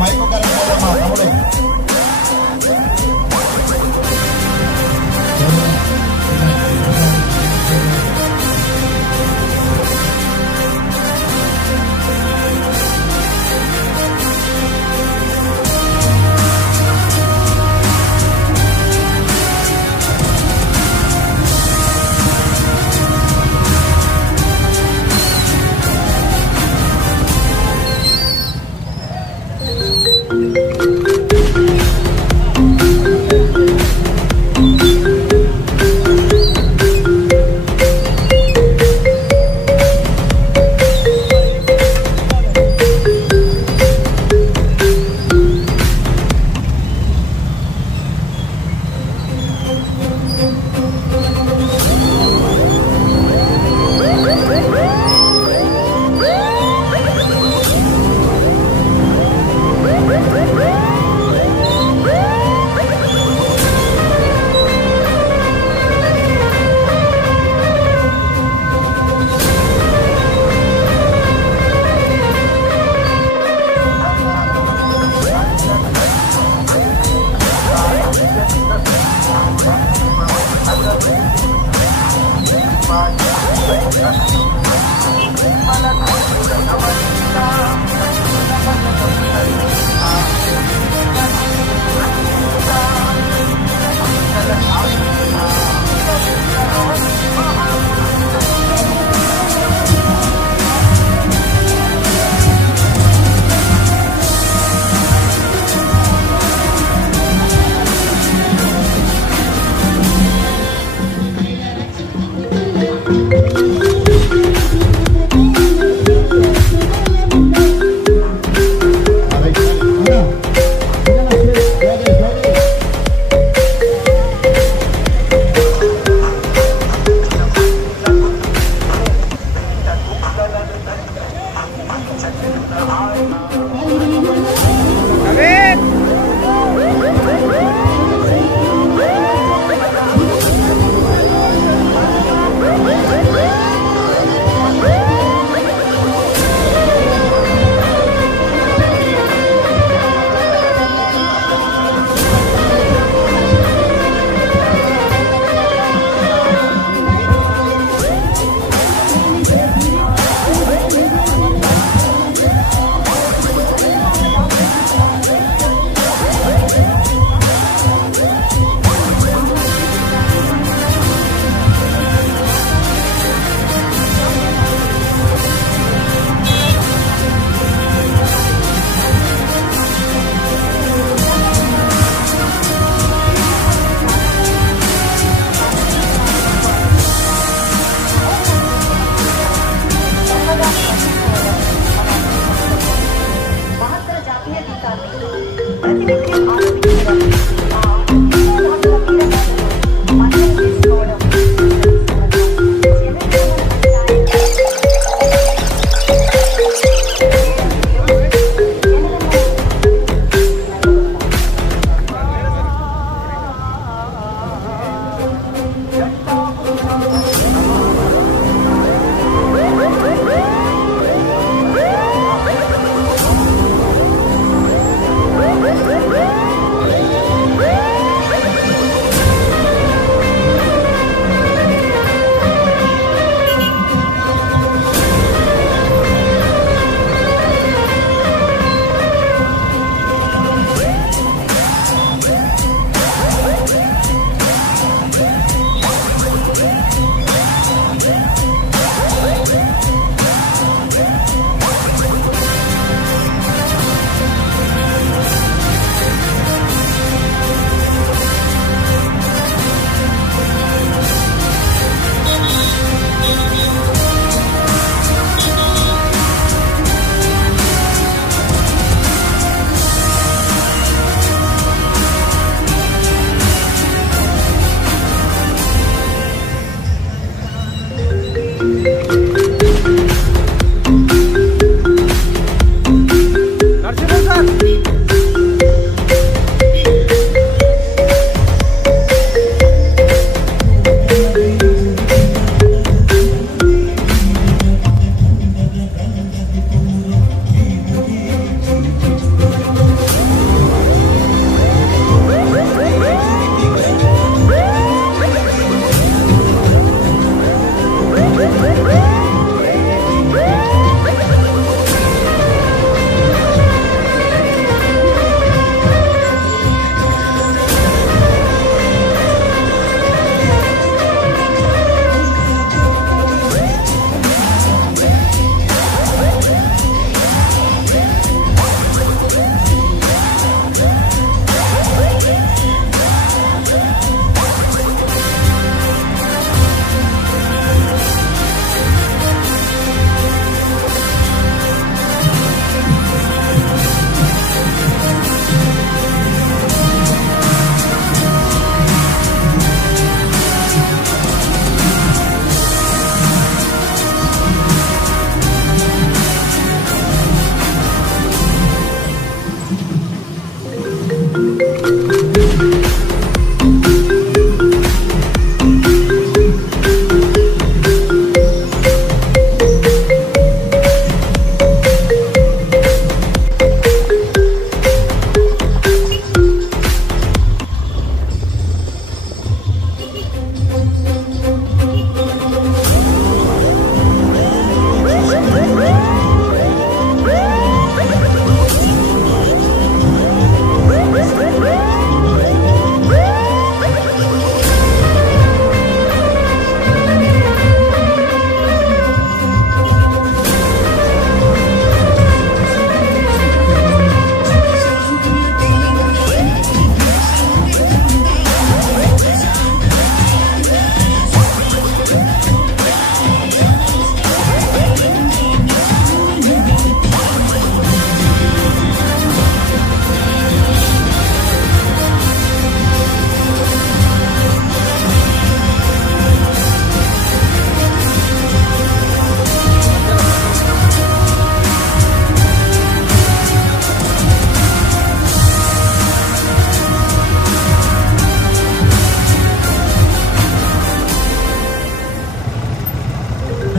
Mic correct మా తమ్ముడు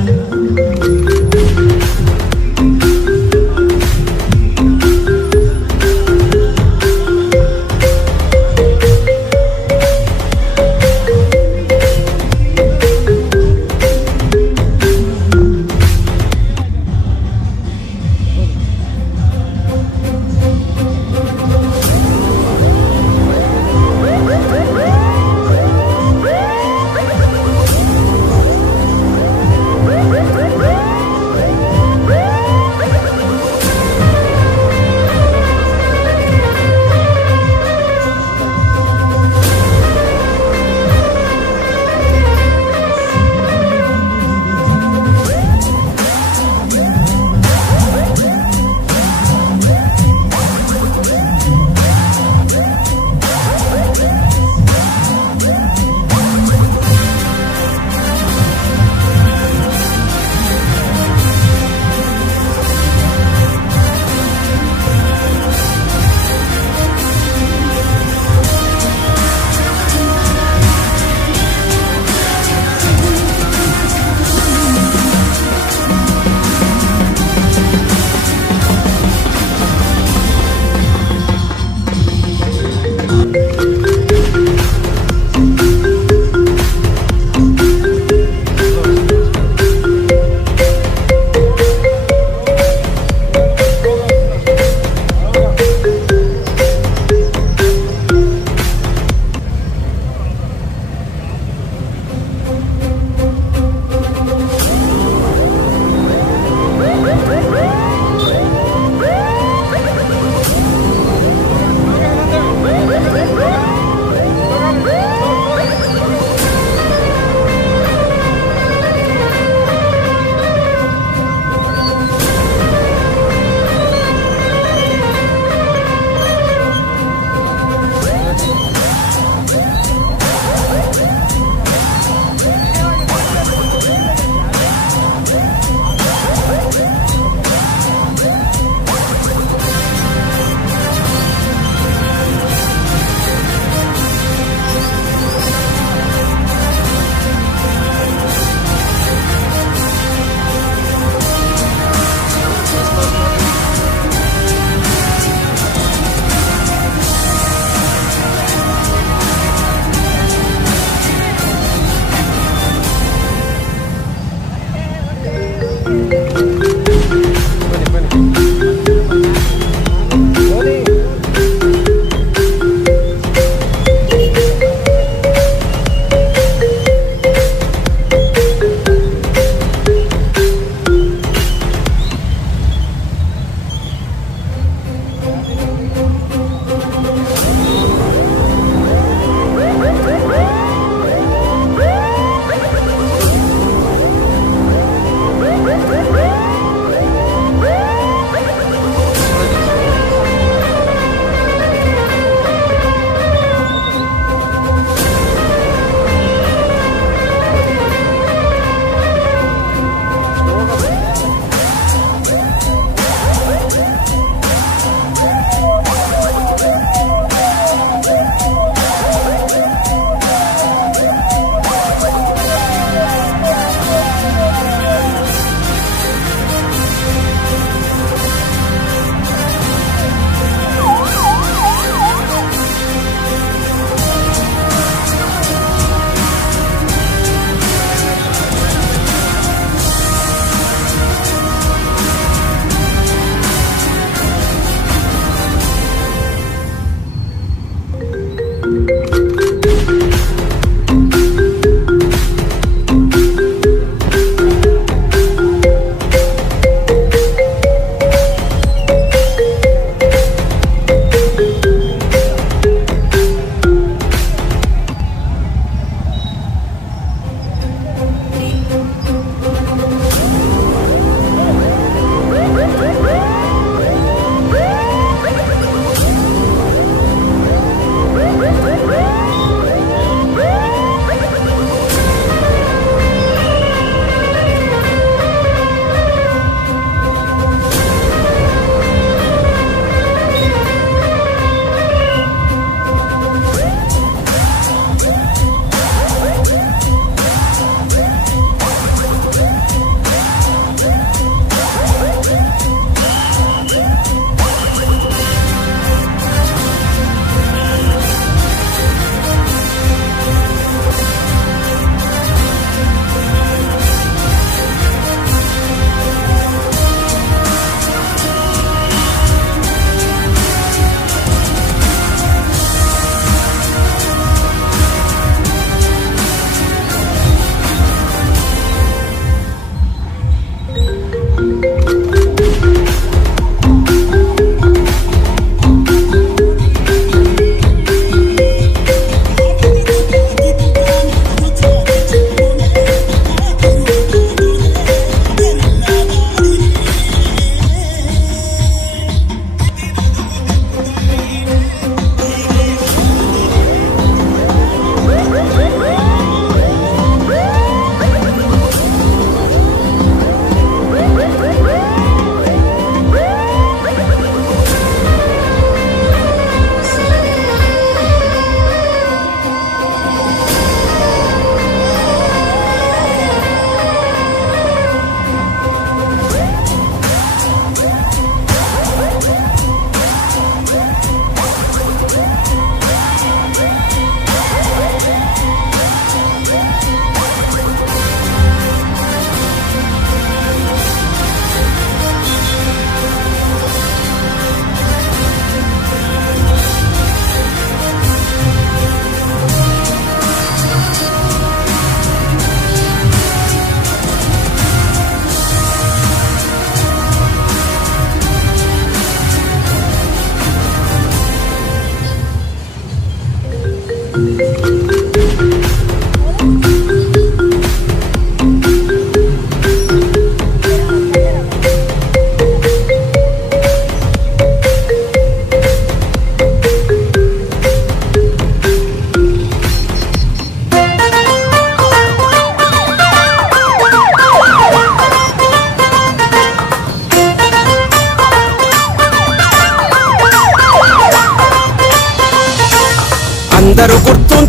Woo!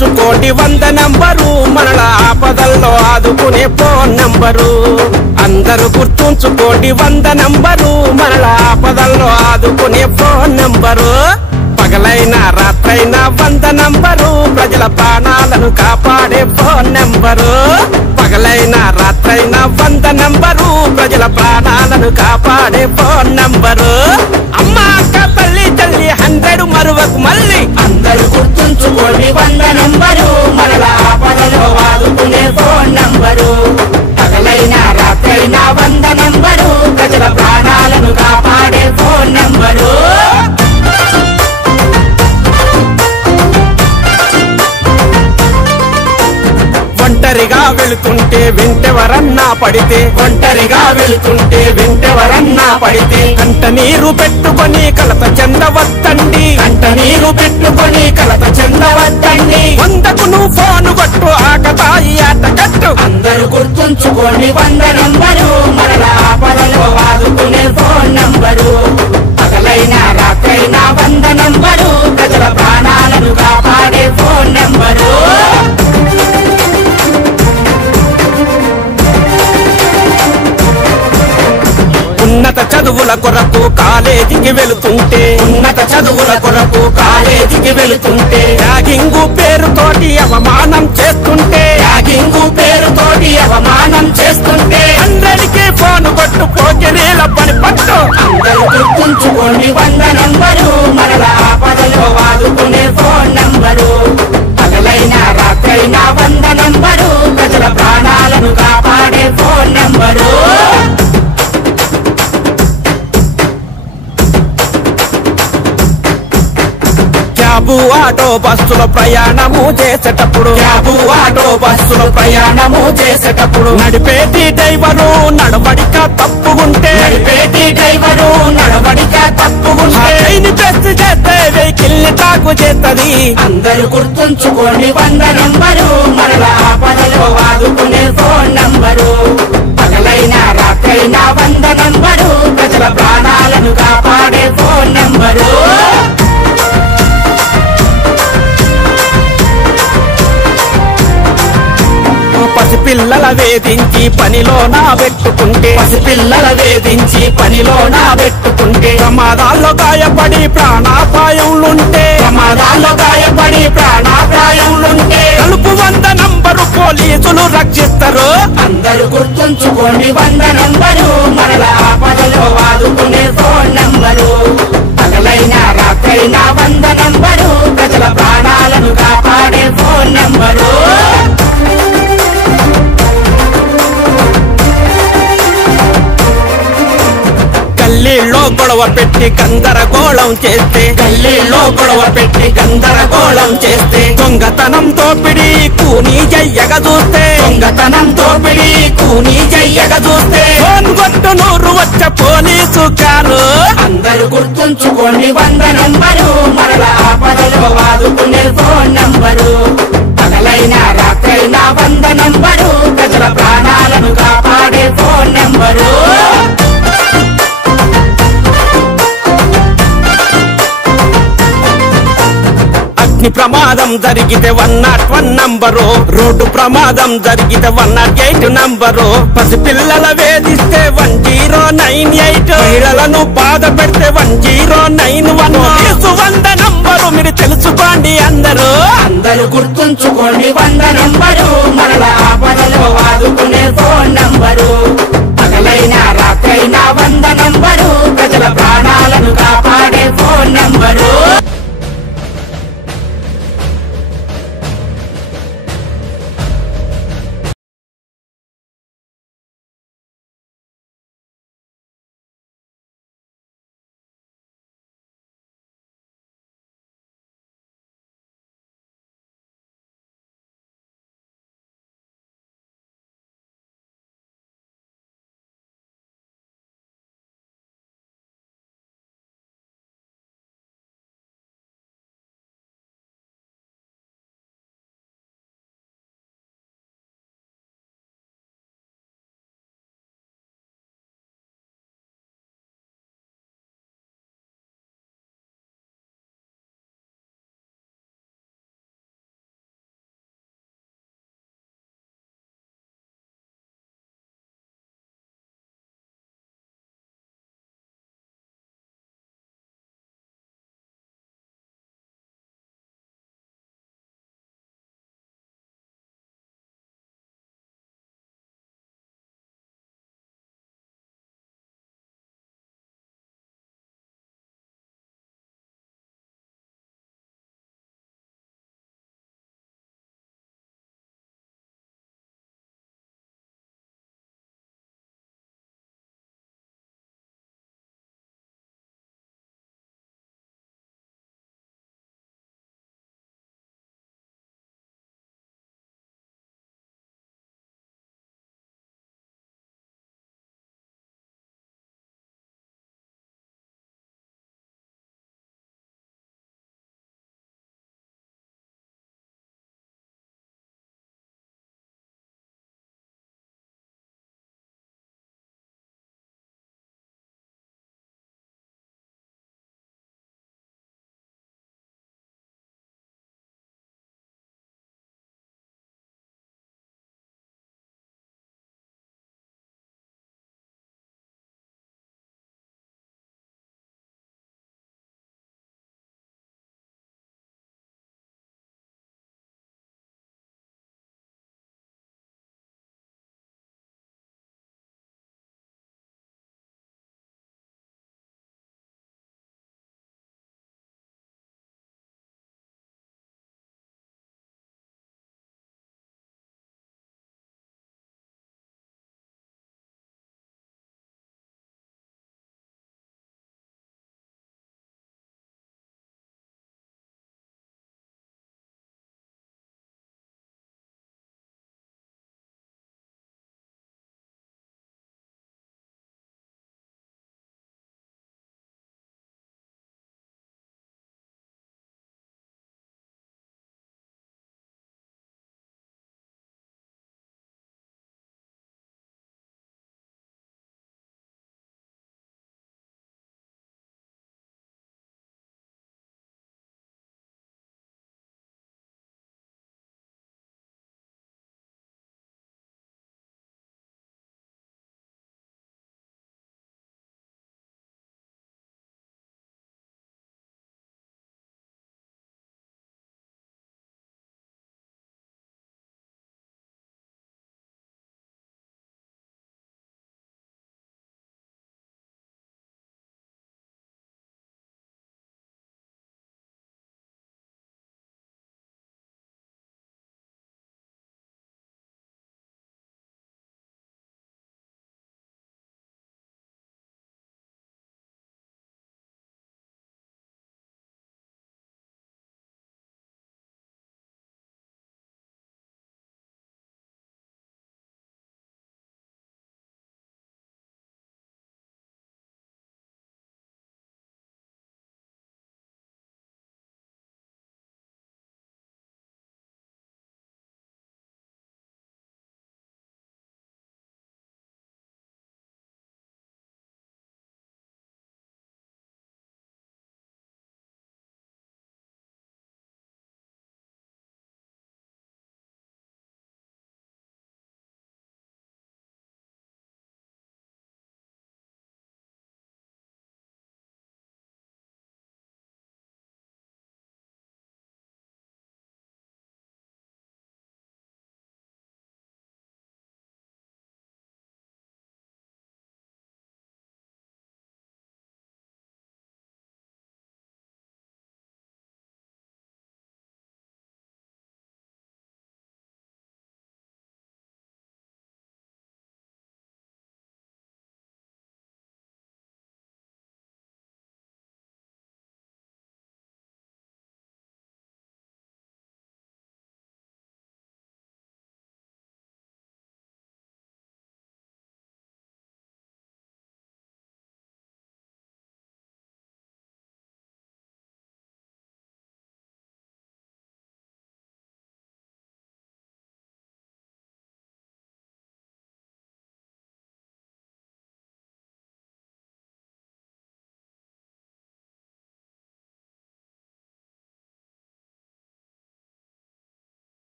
గుర్తుంచుకోండి 100 నంబరు మనల ఆపదల్లో ఆదుకునే ఫోన్ నంబరు. అందరూ గుర్తుంచుకోండి 100 నంబరు మనల ఆపదల్లో ఆదుకునే ఫోన్ నంబరు. పగలైనా రాత్రైనా 100 నంబరు ప్రజల ప్రాణాలను కాపాడే ఫోన్ నంబరు. పగలైనా రాత్రైనా 100 నంబరు ప్రజల ప్రాణాలను కాపాడే ఫోన్ నంబరు. అమ్మ అక్క తల్లి తల్లి 100 మరువకు మళ్ళీ. అందరూ గుర్తుంచుకోండి 100 నంబరు మనల ఆపదలో ఆదుకునే ఫోన్ నంబరు. పగలైనా రాత్రైనా 100 నంబరు ప్రజల ప్రాణాలను కాపాడే ఫోన్ నంబరు. ఒంటరిగా వెళుతుంటే వెంటెవరన్నా పడితే, ఒంటరిగా వెళ్తుంటే వెంటెవరన్నా పడితే కంట నీరు పెట్టుకొని కలత చెందవద్దండి. కంట నీరు పెట్టుకొని కలత చెందవద్దండి. 100కు నువ్వు ఫోను కొట్టు ఆకతాయి ఆట కట్టు. అందరూ గుర్తుంచుకోండి 100 నంబరు మనల ఆపదలో ఆదుకునే ఫోన్ నంబరు. పగలైనా రాత్రైనా 100 నంబరు ప్రజల ప్రాణాలను కాపాడే ఫోన్ నంబరు. ఉన్నత చదువుల కొరకు కాలేజీకి వెళుతుంటే, ఉన్నత చదువుల కొరకు కాలేజీకి వెళుతుంటే ర్యాగింగు పేరుతోటి అవమానం చేస్తుంటే, ర్యాగింగు పేరుతోటి అవమానం చేస్తుంటే 100కి ఫోను కొట్టు పోకిరీల పని పట్టు. అందరూ గుర్తుంచుకోండి 100 నంబరు మనల ఆపదలో ఆదుకునే ఫోన్ నంబరు. పగలైనా రాత్రైనా 100 నంబరు ప్రజల ప్రాణాలను కాపాడే ఫోన్ నంబరు. క్యాబు ఆటో బస్సులో ప్రయాణము చేసేటప్పుడు, క్యాబు ఆటో బస్సులో ప్రయాణము చేసేటప్పుడు నడిపేటి డ్రైవరు నడవడిక తప్పుకుంటే, నడిపేటి డ్రైవరు నడవడిక తప్పుకుంటే టెస్ట్ చేస్తే వెహికల్ ని తాకు చేస్తది. అందరూ గుర్తుంచుకోండి 100 నంబరు మనల ఆపదలో ఆదుకునే ఫోన్ నంబరు. పగలైనా రాత్రైనా 100 నంబరు ప్రజల ప్రాణాలను కాపాడే ఫోన్ నంబరు. పసిపిల్లల వేధించి పనిలో నా పెట్టుకుంటే, పసిపిల్లల వేధించి పనిలో నా పెట్టుకుంటే ప్రమాదాల్లో గాయపడి ప్రాణాపాయంలుంటే, ప్రమాదాల్లో గాయపడి ప్రాణాపాయంలుంటే తలుపు 100 నంబరు పోలీసులు రక్షిస్తారు. అందరూ గుర్తుంచుకోండి 100 నంబరు మనల ఆపదలో ఆదుకునే ఫోన్ నంబరు. పగలైనా రాత్రైనా 100 నంబరు ప్రజల ప్రాణాలను కాపాడే ఫోన్ నంబరు. గల్లీలో గొడవ పెట్టి గందరగోళం చేస్తే, గల్లీలో గొడవ పెట్టి గందరగోళం చేస్తే దొంగతనం దోపిడి కూనీ జయ్యగ చూస్తే, దొంగతనం దోపిడి కూనీ జయ్యగ చూస్తే ఫోన్ కొట్టు నూరు వచ్చే పోలీసు కారు. అందరూ గుర్తుంచుకోండి 100 నంబరు మనల ఆపదలో ఆదుకునే ఫోన్ నంబరు. పగలైనా రాత్రైనా 100 నంబరు ప్రజల ప్రాణాలను కాపాడే ఫోన్ నంబరు. అగ్ని ప్రమాదం జరిగితే 101 నంబరు, రోడ్డు ప్రమాదం జరిగితే 108 నంబరు, పసిపిల్లల వేధిస్తే 1098, మహిళలను బాధ పెడితే 1091. 100 నంబరు మీరు తెలుసుకోండి అందరూ. అందరూ గుర్తుంచుకోండి 100 నంబరు మనల ఆపదలో ఆదుకునే ఫోన్ నంబరు. పగలైనా రాత్రైనా 100 నంబరు ప్రజల ప్రాణాలను కాపాడే ఫోన్ నంబరు.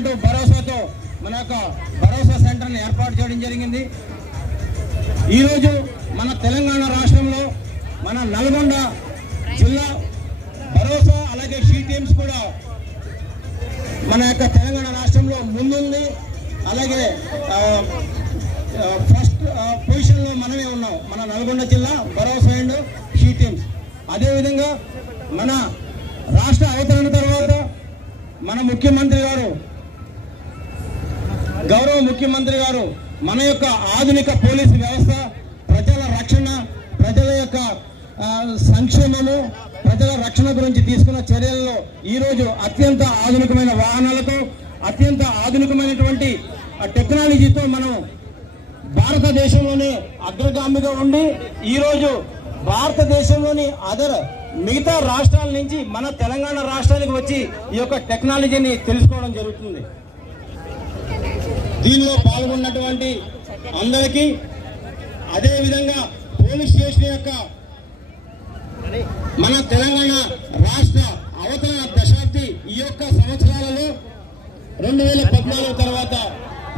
అంటూ భరోసాతో మన యొక్క భరోసా సెంటర్ని ఏర్పాటు చేయడం జరిగింది. ఈరోజు మన తెలంగాణ రాష్ట్రంలో మన నల్గొండ జిల్లా భరోసా అలాగే షీ టీమ్స్ కూడా మన యొక్క తెలంగాణ రాష్ట్రంలో ముందుంది. అలాగే ఫస్ట్ పొజిషన్లో మనమే ఉన్నాం, మన నల్గొండ జిల్లా భరోసా అండ్ షీ టీమ్స్. అదేవిధంగా మన రాష్ట్ర అవతరణ తర్వాత మన ముఖ్యమంత్రి గారు, గౌరవ ముఖ్యమంత్రి గారు మన యొక్క ఆధునిక పోలీసు వ్యవస్థ, ప్రజల రక్షణ, ప్రజల యొక్క సంక్షేమము, ప్రజల రక్షణ గురించి తీసుకున్న చర్యల్లో ఈరోజు అత్యంత ఆధునికమైన వాహనాలతో, అత్యంత ఆధునికమైనటువంటి టెక్నాలజీతో మనం భారతదేశంలోనే అగ్రగామిగా ఉండి ఈరోజు భారతదేశంలోని మిగతా రాష్ట్రాల నుంచి మన తెలంగాణ రాష్ట్రానికి వచ్చి ఈ యొక్క టెక్నాలజీని తెలుసుకోవడం జరుగుతుంది. దీనిలో పాల్గొన్నటువంటి అందరికీ, అదేవిధంగా పోలీస్ స్టేషన్ యొక్క మన తెలంగాణ రాష్ట్ర అవతరణ దశాబ్ది ఈ యొక్క సంవత్సరాలలో 2014 తర్వాత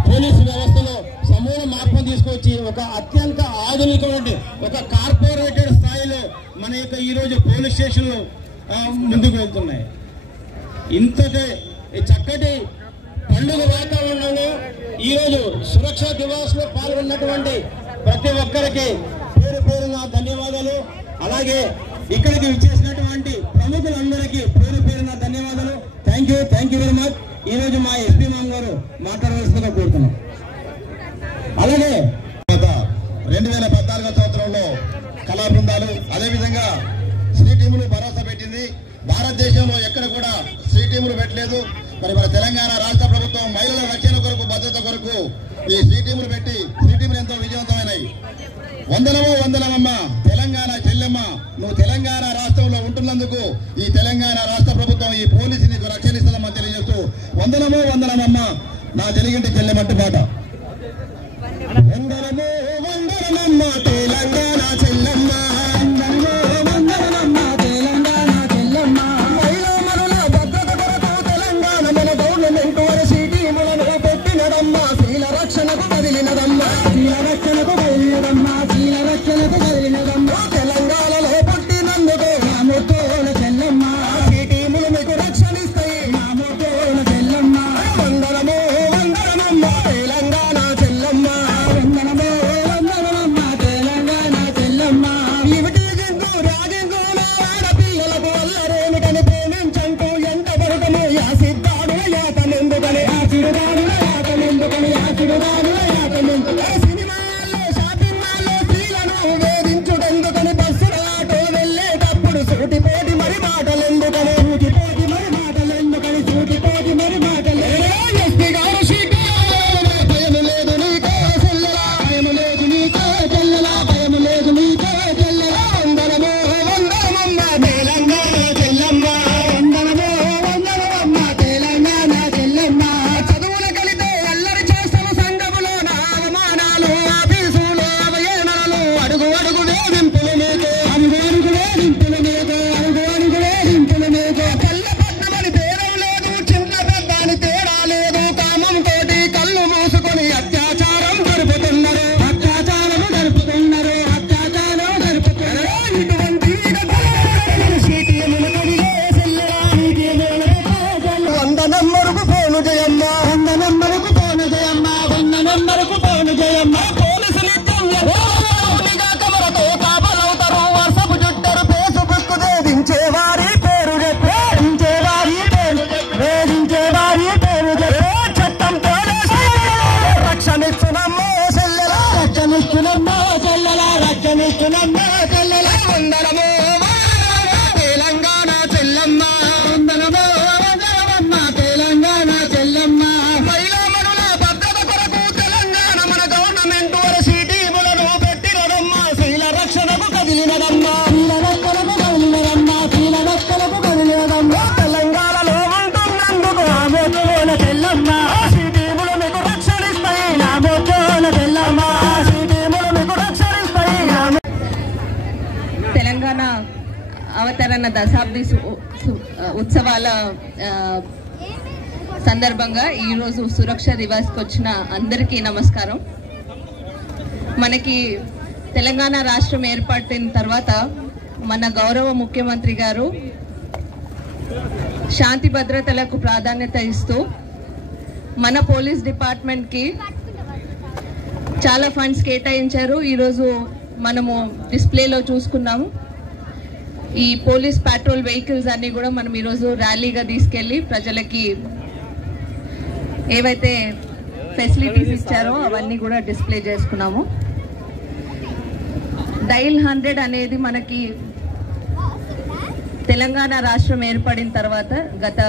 పోలీసు వ్యవస్థలో సమూల మార్పు తీసుకొచ్చి ఒక అత్యంత ఆధునికమైన ఒక కార్పొరేటెడ్ స్థాయిలో మన యొక్క ఈరోజు పోలీస్ స్టేషన్లు ముందుకు వెళ్తున్నాయి. ఇంతటి చక్కటి పండుగ వాతావరణంలో ఈరోజు సురక్షా దివాస్ లో పాల్గొన్నటువంటి ప్రతి ఒక్కరికి పేరు పేరున ధన్యవాదాలు. అలాగే ఇక్కడికి విచ్చేసినటువంటి ప్రముఖులందరికీ పేరు పేరున ధన్యవాదాలు. Thank you very much. ఈ రోజు మా ఎస్పీ మామ్ గారు మాట్లాడవలసిందిగా కోరుతున్నాం. అలాగే 2014 సంవత్సరంలో కళా బృందాలు, అదేవిధంగా శ్రీ టీములు భరోసా పెట్టింది. భారతదేశంలో ఎక్కడ కూడా శ్రీ టీములు పెట్టలేదు. మరి మన తెలంగాణ రాష్ట్ర ప్రభుత్వం మహిళల రక్షణ కొరకు, భద్రత కొరకు ఈ శ్రీ టీములు పెట్టి శ్రీ టీములు ఎంతో విజయవంతమైనవి. వందనమమ్మ తెలంగాణ చెల్లెమ్మ, నువ్వు తెలంగాణ రాష్ట్రంలో ఉంటున్నందుకు ఈ తెలంగాణ రాష్ట్ర ప్రభుత్వం ఈ పోలీసు నీకు రక్షణ ఇస్తుందమ్మా తెలియజేస్తూ వందనమమ్మ నా జరిగింటి చెల్లెమంటు పాట. వందనమమ్మ తెలంగాణ చెల్లెమ్మ, వందనమమ్మ తెలంగాణ చెల్లెమ్మ, మహిళా మనుల భద్రత కొరకు తెలంగాణ మన గవర్నమెంట్ వరసి టీములను పెట్టినదమ్మ. స్త్రీల రక్షణకు కదిలినదమ్మ, తెలంగాణలో పుట్టినందుకు నా ముద్దోల చెల్లెమ్మ, ఈ టీములు మీకు రక్షణ ఇస్తాయి నా ముద్దోల చెల్లెమ్మ. వందనమమ్మ తెలంగాణ చెల్లెమ్మ, వందనమమ్మ తెలంగాణ చెల్లెమ్మ. ఇవిటి జింకు రాజింకులో ఆడపిల్లలకు వల్లరేమిటని ప్రేమించంటూ ఎంత పడటము యాసిద్దాడుల యాతనెందుకని, యాచిరుదాడుల యాతనెందుకని, యాచిరుదాడుల యాతనెందుకని. వేధించుడెందుకని, బస్సుల ఆటో వెళ్ళేటప్పుడు సూటిపోటి మరి మాటలెందుకని, సూటిపోటి మరి మాటలెందుకని, సూటిపోటి మరి మాటలే. ఎస్పీ గారు భయము లేదు నీకో చెల్లెలా, భయము లేదు నీకో చెల్లెలా, భయము లేదు నీకో చెల్లెలా. వందనమమ్మ తెలంగాణ చెల్లెమ్మ, వందనమమ్మ తెలంగాణ చెల్లెమ్మ. చదువుల కలితే అల్లరి చేస్తాము సంఘములోన అవమానాలు, ఆఫీసులో అవయేనాలు, అడుగు అడుగు వేధింపులు నీకు, అడుగు అడుగు వేధింపులు నీకు, అడుగు అడుగు వేధింపులు నీకు. కళ్ళపట్నమని తేడా లేదు, చిన్న పెద్ద అని తేడా లేదు. కామం తోటి కళ్ళు మూసుకొని అత్యాచారం జరుపుతున్నారు, అత్యాచారం జరుపుతున్నారు, అత్యాచారం జరుపుతున్నారు. ఇటువంటి వందనమ్మరకు పోను జయమ్మ, వందనమ్మరకు పోను జయమ్మ, వందనమ్మరకు పోను జయమ్మ. పోలీసులు కమరతో కాపలవుతారు, వర్షపు చుట్టరు, ఫేస్బుక్ వేధించేవారి పేరు చెప్పే, వేధించేవారి పేరు చెప్పే. చట్టంతో రక్షణిస్తున్నమ్మో చెల్లెలా, రక్షణిస్తున్నమ్మో చెల్లెలా, రక్షణిస్తున్నమ్మో చెల్లెలా. వందనమో తెలంగాణ చెల్లెమ్మ, వందనమమ్మ తెలంగాణ చెల్లెమ్మ. మహిళా మనుల భద్రత కొరకు తెలంగాణ మన గవర్నమెంట్ వరసి టీములను పెట్టినదమ్మ. స్త్రీల రక్షణకు కదిలినదమ్మ, స్త్రీల రక్షణకు కదిలినదమ్మ, స్త్రీల రక్షణకు కదిలినదమ్మ. తెలంగాణలో ఉంటున్నందుకు నా ముద్దోల చెల్లెమ్మ, శ్రీ టీములు మీకు రక్షణ ఇస్తాయి నా ముద్దోల చెల్లెమ్మ, శ్రీ టీములు మీకు రక్షణ ఇస్తాయి నా. తెలంగాణ అవతరణ దశాబ్ది ఉత్సవాల సందర్భంగా ఈరోజు సురక్ష దివస్కి వచ్చిన అందరికీ నమస్కారం. మనకి తెలంగాణ రాష్ట్రం ఏర్పడిన తర్వాత మన గౌరవ ముఖ్యమంత్రి గారు శాంతి భద్రతలకు ప్రాధాన్యత ఇస్తూ మన పోలీస్ డిపార్ట్మెంట్కి చాలా ఫండ్స్ కేటాయించారు. ఈరోజు మనము డిస్ప్లేలో చూసుకున్నాము. ఈ పోలీస్ పెట్రోల్ వెహికల్స్ అన్ని కూడా మనం ఈరోజు ర్యాలీగా తీసుకెళ్లి ప్రజలకి ఏవైతే ఫెసిలిటీస్ ఇచ్చారో అవన్నీ కూడా డిస్ప్లే చేసుకున్నాము. డైల్ 100 అనేది మనకి తెలంగాణ రాష్ట్రం ఏర్పడిన తర్వాత గత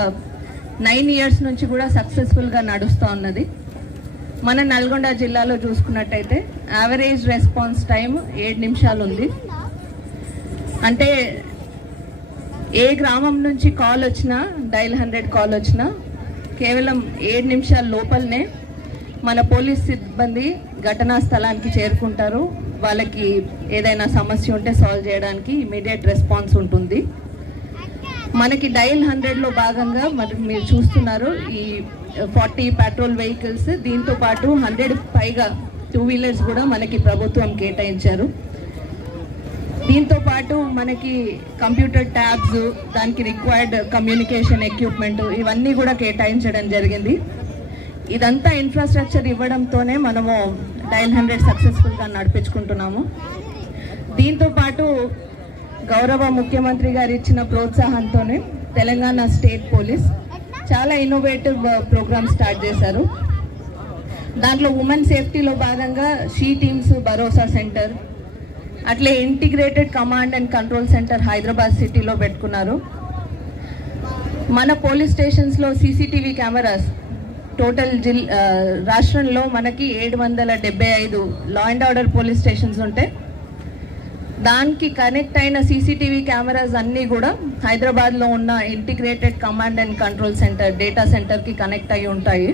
9 ఇయర్స్ నుంచి కూడా సక్సెస్ఫుల్గా నడుస్తూ ఉన్నది. మన నల్గొండ జిల్లాలో చూసుకున్నట్టయితే యావరేజ్ రెస్పాన్స్ టైం 7 నిమిషాలు ఉంది. అంటే ఏ గ్రామం నుంచి కాల్ వచ్చినా, డైల్ 100 కాల్ వచ్చినా కేవలం 7 నిమిషాల లోపలనే మన పోలీస్ సిబ్బంది ఘటనా స్థలానికి చేరుకుంటారు. వాళ్ళకి ఏదైనా సమస్య ఉంటే సాల్వ్ చేయడానికి ఇమీడియట్ రెస్పాన్స్ ఉంటుంది. మనకి డైల్ 100లో భాగంగా మీరు చూస్తున్నారు ఈ 40 పెట్రోల్ వెహికల్స్, దీంతో పాటు 100 పైగా 2 వీలర్స్ కూడా మనకి ప్రభుత్వం కేటాయించారు. దీంతో పాటు మనకి కంప్యూటర్ ట్యాబ్స్, దానికి రిక్వైర్డ్ కమ్యూనికేషన్ ఎక్విప్మెంట్ ఇవన్నీ కూడా కేటాయించడం జరిగింది. ఇదంతా ఇన్ఫ్రాస్ట్రక్చర్ ఇవ్వడంతోనే మనము డైల్ 100 సక్సెస్ఫుల్గా నడిపించుకుంటున్నాము. దీంతో పాటు గౌరవ ముఖ్యమంత్రి గారు ఇచ్చిన ప్రోత్సాహంతోనే తెలంగాణ స్టేట్ పోలీస్ చాలా ఇన్నోవేటివ్ ప్రోగ్రామ్ స్టార్ట్ చేశారు. దాంట్లో ఉమెన్ సేఫ్టీలో భాగంగా షీ టీమ్స్ భరోసా సెంటర్, అట్లే integrated command and control centre Hyderabad సిటీలో పెట్టుకున్నారు. మన పోలీస్ స్టేషన్స్లో సీసీటీవీ కెమెరాస్ టోటల్ రాష్ట్రంలో మనకి 775 law and order police stations ఉంటే దానికి కనెక్ట్ అయిన సీసీటీవీ కెమెరాస్ అన్నీ కూడా హైదరాబాద్లో ఉన్న integrated command and control center data సెంటర్కి కనెక్ట్ అయి ఉంటాయి.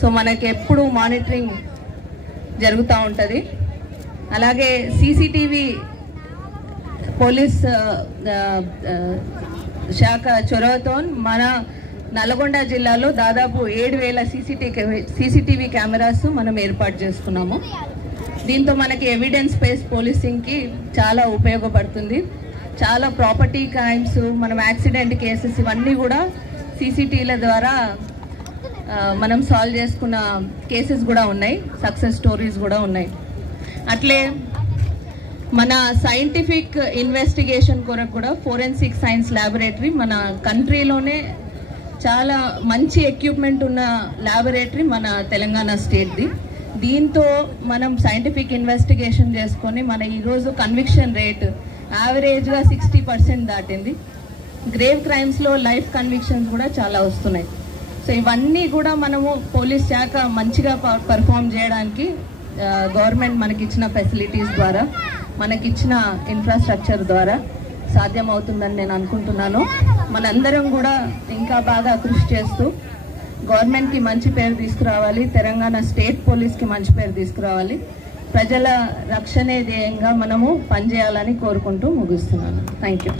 సో మనకి ఎప్పుడు మానిటరింగ్ జరుగుతూ ఉంటుంది. అలాగే సీసీటీవీ పోలీస్ శాఖ చొరవతో మన నల్గొండ జిల్లాలో దాదాపు 7,000 సీసీటీవీ కెమెరాస్ మనం ఏర్పాటు చేసుకున్నాము. దీంతో మనకి ఎవిడెన్స్ బేస్డ్ పోలీసింగ్కి చాలా ఉపయోగపడుతుంది. చాలా ప్రాపర్టీ క్రైమ్స్, మనం యాక్సిడెంట్ కేసెస్ ఇవన్నీ కూడా సీసీటీవీల ద్వారా మనం సాల్వ్ చేసుకున్న కేసెస్ కూడా ఉన్నాయి, సక్సెస్ స్టోరీస్ కూడా ఉన్నాయి. అట్లే మన సైంటిఫిక్ ఇన్వెస్టిగేషన్ కొరకు కూడా ఫోరెన్సిక్ సైన్స్ ల్యాబొరేటరీ మన కంట్రీలోనే చాలా మంచి ఎక్విప్మెంట్ ఉన్న ల్యాబొరేటరీ మన తెలంగాణ స్టేట్ది. దీంతో మనం సైంటిఫిక్ ఇన్వెస్టిగేషన్ చేసుకొని మన ఈరోజు కన్విక్షన్ రేట్ యావరేజ్గా 60% దాటింది. గ్రేవ్ క్రైమ్స్లో లైఫ్ కన్విక్షన్స్ కూడా చాలా వస్తున్నాయి. సో ఇవన్నీ కూడా మనము పోలీస్ శాఖ మంచిగా పర్ఫామ్ చేయడానికి గవర్నమెంట్ మనకిచ్చిన ఫెసిలిటీస్ ద్వారా, మనకిచ్చిన ఇన్ఫ్రాస్ట్రక్చర్ ద్వారా సాధ్యమవుతుందని నేను అనుకుంటున్నాను. మనందరం కూడా ఇంకా బాగా కృషి చేస్తూ గవర్నమెంట్కి మంచి పేరు తీసుకురావాలి, తెలంగాణ స్టేట్ పోలీస్కి మంచి పేరు తీసుకురావాలి, ప్రజల రక్షణే ధ్యేయంగా మనము పనిచేయాలని కోరుకుంటూ ముగిస్తున్నాను. Thank you.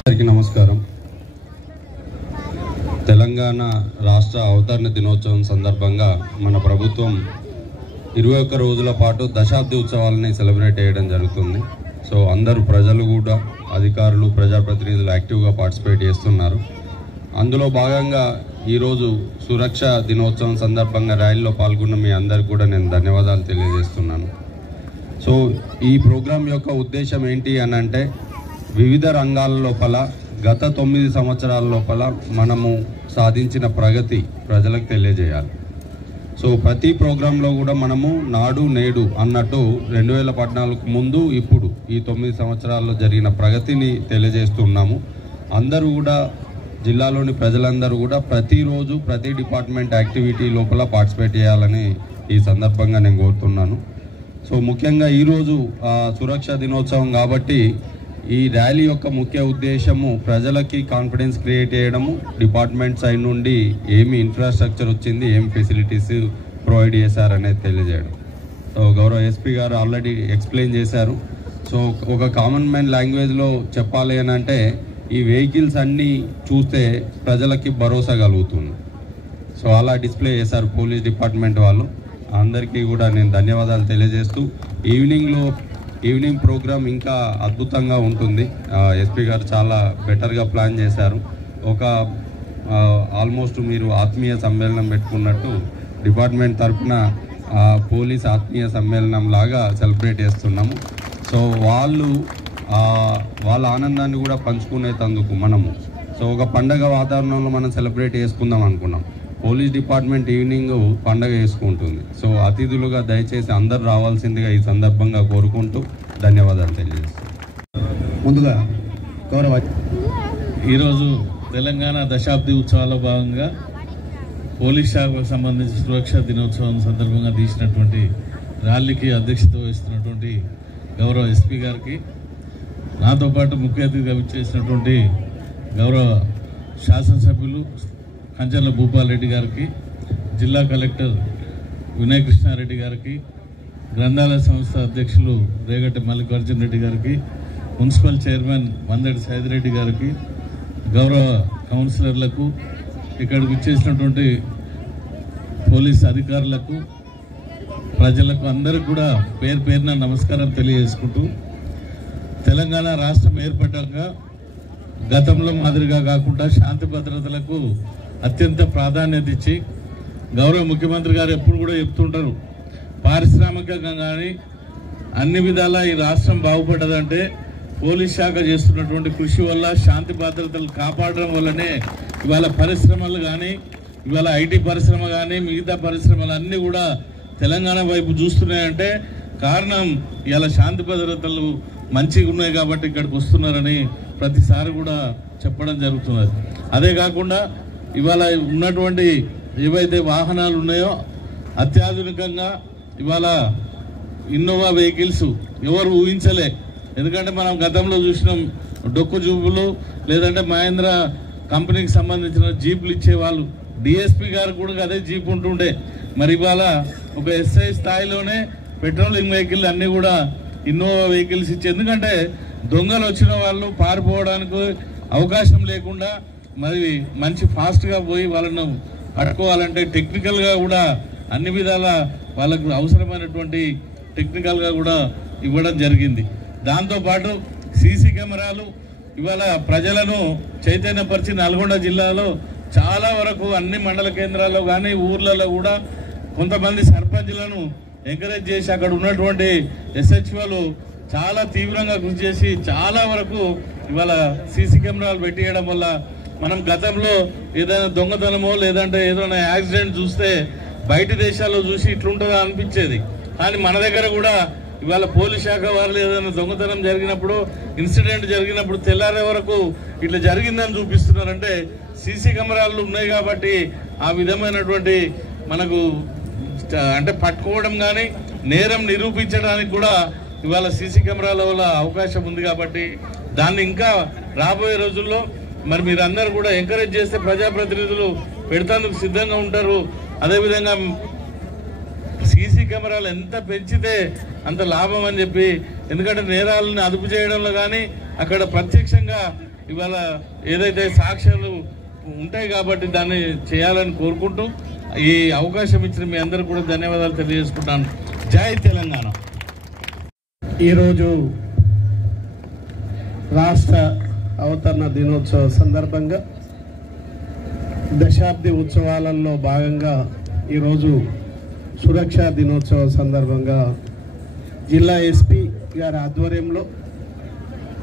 అందరికీ నమస్కారం. తెలంగాణ రాష్ట్ర అవతరణ దినోత్సవం సందర్భంగా మన ప్రభుత్వం 21 రోజుల పాటు దశాబ్ది ఉత్సవాలని సెలబ్రేట్ చేయడం జరుగుతుంది. సో అందరూ ప్రజలు కూడా, అధికారులు, ప్రజాప్రతినిధులు యాక్టివ్గా పార్టిసిపేట్ చేస్తున్నారు. అందులో భాగంగా ఈరోజు సురక్ష దినోత్సవం సందర్భంగా ర్యాలీలో పాల్గొన్న మీ అందరికి కూడా నేను ధన్యవాదాలు తెలియజేస్తున్నాను. సో ఈ ప్రోగ్రాం యొక్క ఉద్దేశం ఏంటి అని అంటే, వివిధ రంగాల లోపల గత 9 సంవత్సరాల లోపల మనము సాధించిన ప్రగతి ప్రజలకు తెలియజేయాలి. సో ప్రతి ప్రోగ్రాంలో కూడా మనము నాడు నేడు అన్నట్టు 2014 ముందు ఇప్పుడు ఈ 9 సంవత్సరాల్లో జరిగిన ప్రగతిని తెలియజేస్తున్నాము. అందరూ కూడా, జిల్లాలోని ప్రజలందరూ కూడా ప్రతిరోజు ప్రతి డిపార్ట్మెంట్ యాక్టివిటీ లోపల పార్టిసిపేట్ చేయాలని ఈ సందర్భంగా నేను కోరుతున్నాను. సో ముఖ్యంగా ఈరోజు సురక్ష దినోత్సవం కాబట్టి ఈ ర్యాలీ యొక్క ముఖ్య ఉద్దేశము ప్రజలకి కాన్ఫిడెన్స్ క్రియేట్ చేయడము, డిపార్ట్మెంట్ సైడ్ నుండి ఏమి ఇన్ఫ్రాస్ట్రక్చర్ వచ్చింది, ఏం ఫెసిలిటీస్ ప్రొవైడ్ చేశారనేది తెలియజేయడం. సో గౌరవ ఎస్పీ గారు ఆల్రెడీ ఎక్స్ప్లెయిన్ చేశారు. సో ఒక కామన్ మ్యాన్ లాంగ్వేజ్లో చెప్పాలి అని అంటే, ఈ వెహికల్స్ అన్నీ చూస్తే ప్రజలకి భరోసా కలుగుతుంది. సో అలా డిస్ప్లే చేశారు పోలీస్ డిపార్ట్మెంట్ వాళ్ళు. అందరికీ కూడా నేను ధన్యవాదాలు తెలియజేస్తూ ఈవినింగ్ ప్రోగ్రామ్ ఇంకా అద్భుతంగా ఉంటుంది. ఎస్పీ గారు చాలా బెటర్గా ప్లాన్ చేశారు. ఒక ఆల్మోస్ట్ మీరు ఆత్మీయ సమ్మేళనం పెట్టుకున్నట్టు డిపార్ట్మెంట్ తరఫున పోలీస్ ఆత్మీయ సమ్మేళనం లాగా సెలబ్రేట్ చేస్తున్నాము. సో వాళ్ళ ఆనందాన్ని కూడా పంచుకునేందుకు మనము ఒక పండగ వాతావరణంలో మనం సెలబ్రేట్ చేసుకుందాం అనుకున్నాం. పోలీస్ డిపార్ట్మెంట్ ఈవినింగ్ పండగ చేసుకుంటుంది. సో అతిథులుగా దయచేసి అందరు రావాల్సిందిగా ఈ సందర్భంగా కోరుకుంటూ ధన్యవాదాలు తెలియజేస్తాను. ముందుగా గౌరవ ఈరోజు తెలంగాణ దశాబ్ది ఉత్సవాల్లో భాగంగా పోలీస్ శాఖకు సంబంధించి సురక్షా దినోత్సవం సందర్భంగా తీసినటువంటి ర్యాలీకి అధ్యక్షత వహిస్తున్నటువంటి గౌరవ ఎస్పీ గారికి, నాతో పాటు ముఖ్య అతిథిగా విచ్చేసినటువంటి గౌరవ శాసనసభ్యులు కంచర్ల భూపాల్ రెడ్డి గారికి, జిల్లా కలెక్టర్ వినయ్ కృష్ణారెడ్డి గారికి, గ్రంథాలయ సంస్థ అధ్యక్షులు రేగటి మల్లికార్జున రెడ్డి గారికి, మున్సిపల్ చైర్మన్ మందడి సైదిరెడ్డి గారికి, గౌరవ కౌన్సిలర్లకు, ఇక్కడికి విచ్చేసినటువంటి పోలీస్ అధికారులకు, ప్రజలకు అందరికీ కూడా పేరు పేరున నమస్కారం తెలియజేసుకుంటూ, తెలంగాణ రాష్ట్రం ఏర్పడ్డాక గతంలో మాదిరిగా కాకుండా శాంతి భద్రతలకు అత్యంత ప్రాధాన్యత ఇచ్చి, గౌరవ ముఖ్యమంత్రి గారు ఎప్పుడు కూడా చెప్తుంటారు, పారిశ్రామికంగా కానీ అన్ని విధాలా ఈ రాష్ట్రం బాగుపడ్డదంటే పోలీస్ శాఖ చేస్తున్నటువంటి కృషి వల్ల, శాంతి భద్రతలు కాపాడడం వల్లనే ఇవాళ పరిశ్రమలు కానీ, ఇవాళ ఐటీ పరిశ్రమ కానీ, మిగతా పరిశ్రమలు అన్నీ కూడా తెలంగాణ వైపు చూస్తున్నాయంటే కారణం ఇవాళ శాంతి భద్రతలు మంచిగా ఉన్నాయి కాబట్టి ఇక్కడికి వస్తున్నారని ప్రతిసారి కూడా చెప్పడం జరుగుతున్నది. అదే కాకుండా ఇవాళ ఉన్నటువంటి ఏవైతే వాహనాలు ఉన్నాయో అత్యాధునికంగా ఇవాళ ఇన్నోవా వెహికల్స్ ఎవరు ఊహించలే. ఎందుకంటే మనం గతంలో చూసినాం డొక్కు జూబులు, లేదంటే మహేంద్ర కంపెనీకి సంబంధించిన జీపులు ఇచ్చేవాళ్ళు. డిఎస్పీ గారు కూడా అదే జీప్ ఉంటుండే. మరి ఇవాళ ఒక ఎస్ఐ స్థాయిలోనే పెట్రోలింగ్ వెహికల్ అన్ని కూడా ఇన్నోవా వెహికల్స్ ఇచ్చి, ఎందుకంటే దొంగలు వచ్చిన వాళ్ళు పారిపోవడానికి అవకాశం లేకుండా మరి మంచి ఫాస్ట్గా పోయి వాళ్ళను పట్టుకోవాలంటే టెక్నికల్గా కూడా అన్ని విధాల వాళ్ళకు అవసరమైనటువంటి టెక్నికల్గా కూడా ఇవ్వడం జరిగింది. దాంతోపాటు సీసీ కెమెరాలు ఇవాళ ప్రజలను చైతన్యపరిచి నల్గొండ జిల్లాలో చాలా వరకు అన్ని మండల కేంద్రాల్లో కానీ ఊర్లలో కూడా కొంతమంది సర్పంచ్లను ఎంకరేజ్ చేసి అక్కడ ఉన్నటువంటి ఎస్హెచ్ఓలు చాలా తీవ్రంగా కృషి చేసి చాలా వరకు ఇవాళ సీసీ కెమెరాలు పెట్టియడం వల్ల మనం గతంలో ఏదైనా దొంగతనమో లేదంటే ఏదైనా యాక్సిడెంట్ చూస్తే బయట దేశాల్లో చూసి ఇట్లుంటుందా అనిపించేది. కానీ మన దగ్గర కూడా ఇవాళ పోలీస్ శాఖ వారు ఏదైనా దొంగతనం జరిగినప్పుడు, ఇన్సిడెంట్ జరిగినప్పుడు తెల్లారే వరకు ఇట్లా జరిగిందని చూపిస్తున్నారంటే సీసీ కెమెరాలు ఉన్నాయి కాబట్టి ఆ విధమైనటువంటి మనకు అంటే పట్టుకోవడం కానీ నేరం నిరూపించడానికి కూడా ఇవాళ సీసీ కెమెరాల వల్ల అవకాశం ఉంది. కాబట్టి దాన్ని ఇంకా రాబోయే రోజుల్లో మరి మీరందరూ కూడా ఎంకరేజ్ చేస్తే ప్రజాప్రతినిధులు పెడతానికి సిద్ధంగా ఉంటారు. అదేవిధంగా సీసీ కెమెరాలు ఎంత పెంచితే అంత లాభం అని చెప్పి, ఎందుకంటే నేరాలను అదుపు చేయడంలో కానీ అక్కడ ప్రత్యక్షంగా ఇవాళ ఏదైతే సాక్ష్యాలు ఉంటాయి కాబట్టి దాన్ని చేయాలని కోరుకుంటూ ఈ అవకాశం ఇచ్చిన మీ అందరూ కూడా ధన్యవాదాలు తెలియజేసుకుంటాను. జై తెలంగాణ. ఈరోజు రాష్ట్ర అవతరణ దినోత్సవ సందర్భంగా దశాబ్ది ఉత్సవాలలో భాగంగా ఈరోజు సురక్షా దినోత్సవ సందర్భంగా జిల్లా ఎస్పీ గారి ఆధ్వర్యంలో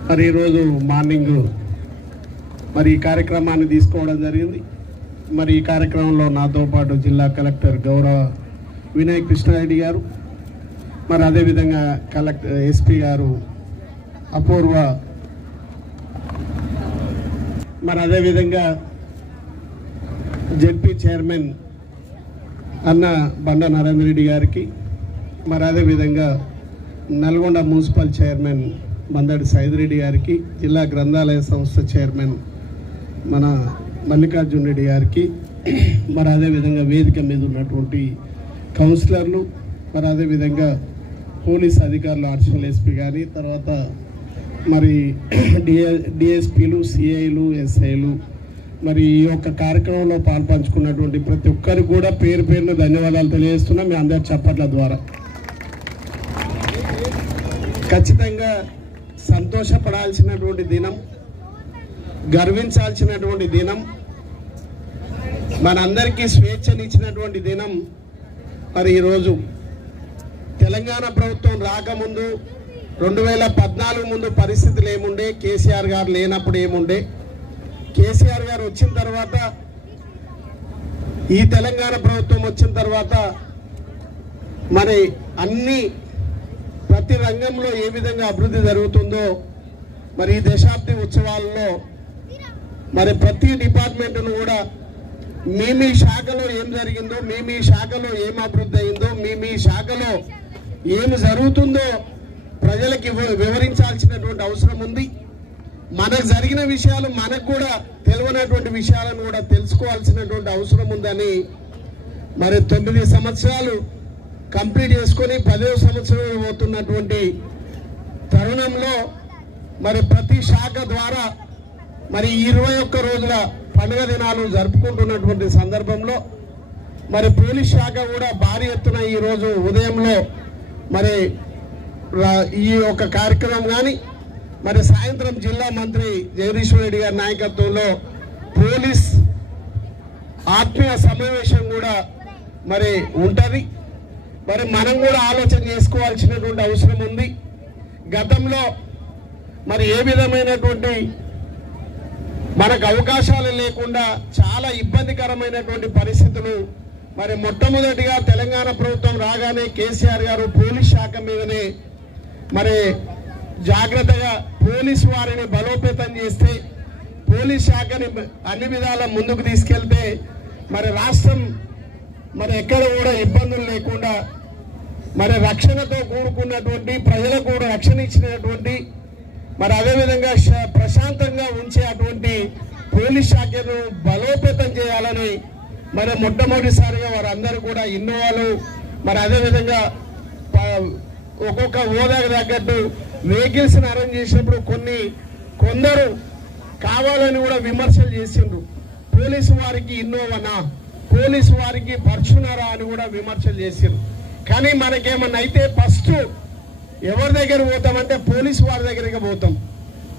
మరి ఈరోజు మార్నింగ్ మరి ఈ కార్యక్రమాన్ని తీసుకోవడం జరిగింది. మరి ఈ కార్యక్రమంలో నాతో పాటు జిల్లా కలెక్టర్ గౌరవ వినయ్ కృష్ణారెడ్డి గారు, మరి అదేవిధంగా ఎస్పీ గారు అపూర్వ, మరి అదేవిధంగా జెడ్పీ చైర్మన్ అన్న బండ నరేంద్ర రెడ్డి గారికి, మరి అదేవిధంగా నల్గొండ మున్సిపల్ చైర్మన్ మందడి సైదిరెడ్డి గారికి, జిల్లా గ్రంథాలయ సంస్థ చైర్మన్ మన మల్లికార్జున రెడ్డి గారికి, మరి అదేవిధంగా వేదిక మీద ఉన్నటువంటి కౌన్సిలర్లు, మరి అదేవిధంగా పోలీస్ అధికారులు, అడిషనల్ ఎస్పీ కానీ, తర్వాత మరి డిఎస్పీలు, సిఐలు, ఎస్ఐలు, మరి ఈ యొక్క కార్యక్రమంలో పాల్పంచుకున్నటువంటి ప్రతి ఒక్కరికి కూడా పేరు పేరున ధన్యవాదాలు తెలియజేస్తున్నా మీ అందరి చప్పట్ల ద్వారా. ఖచ్చితంగా సంతోషపడాల్సినటువంటి దినం, గర్వించాల్సినటువంటి దినం, మనందరికీ స్వేచ్ఛనిచ్చినటువంటి దినం. మరి ఈరోజు తెలంగాణ ప్రభుత్వం రాకముందు 2014 ముందు పరిస్థితులు ఏముండే, కేసీఆర్ గారు లేనప్పుడు ఏముండే, కేసీఆర్ గారు వచ్చిన తర్వాత ఈ తెలంగాణ ప్రభుత్వం వచ్చిన తర్వాత మరి ప్రతి రంగంలో ఏ విధంగా అభివృద్ధి జరుగుతుందో మరి ఈ దశాబ్ది ఉత్సవాల్లో మరి ప్రతి డిపార్ట్మెంట్ను కూడా మీ శాఖలో ఏం జరిగిందో, మీ శాఖలో ఏం అభివృద్ధి అయిందో, మీ శాఖలో ఏమి జరుగుతుందో ప్రజలకు వివరించాల్సినటువంటి అవసరం ఉంది. మనకు జరిగిన విషయాలు మనకు కూడా తెలియనటువంటి విషయాలను కూడా తెలుసుకోవాల్సినటువంటి అవసరం ఉందని మరి 9 సంవత్సరాలు కంప్లీట్ చేసుకొని 10వ సంవత్సరం పోతున్నటువంటి తరుణంలో మరి ప్రతి శాఖ ద్వారా మరి 21 రోజుల పండుగ దినాలు జరుపుకుంటున్నటువంటి సందర్భంలో మరి పోలీస్ శాఖ కూడా భారీ ఎత్తున ఈరోజు ఉదయంలో మరి ఈ యొక్క కార్యక్రమం కానీ మరి సాయంత్రం జిల్లా మంత్రి జగదీశ్వర్ రెడ్డి గారి నాయకత్వంలో పోలీస్ ఆత్మీయ సమావేశం కూడా మరి ఉంటది. మరి మనం కూడా ఆలోచన చేసుకోవాల్సినటువంటి అవసరం ఉంది. గతంలో మరి ఏ విధమైనటువంటి మనకు అవకాశాలు లేకుండా చాలా ఇబ్బందికరమైనటువంటి పరిస్థితులు మరి మొట్టమొదటిగా తెలంగాణ ప్రభుత్వం రాగానే కేసీఆర్ గారు పోలీస్ శాఖ మీదనే మరి జాగ్రత్తగా పోలీసు వారిని బలోపేతం చేస్తే, పోలీస్ శాఖని అన్ని విధాల ముందుకు తీసుకెళ్తే మరి రాష్ట్రం మరి ఎక్కడ కూడా ఇబ్బందులు లేకుండా మరి రక్షణతో కూడుకున్నటువంటి ప్రజలకు కూడా రక్షణ ఇచ్చినటువంటి మరి అదేవిధంగా ప్రశాంతంగా ఉంచే అటువంటి పోలీస్ శాఖను బలోపేతం చేయాలని మరి మొట్టమొదటిసారిగా వారందరూ కూడా ఇన్నోవాలు మరి అదేవిధంగా ఒక్కొక్క హోదాకు తగ్గట్టు వెహికల్స్ అరేంజ్ చేసినప్పుడు కొందరు కావాలని కూడా విమర్శలు చేసిండ్రు. పోలీసు వారికి ఇన్నోవానా, పోలీసు వారికి పర్చునరా అని కూడా విమర్శలు చేసిండ్రు. కానీ మనకేమన్నా అయితే ఫస్ట్ ఎవరి దగ్గర పోతామంటే పోలీసు వారి దగ్గరికి పోతాం.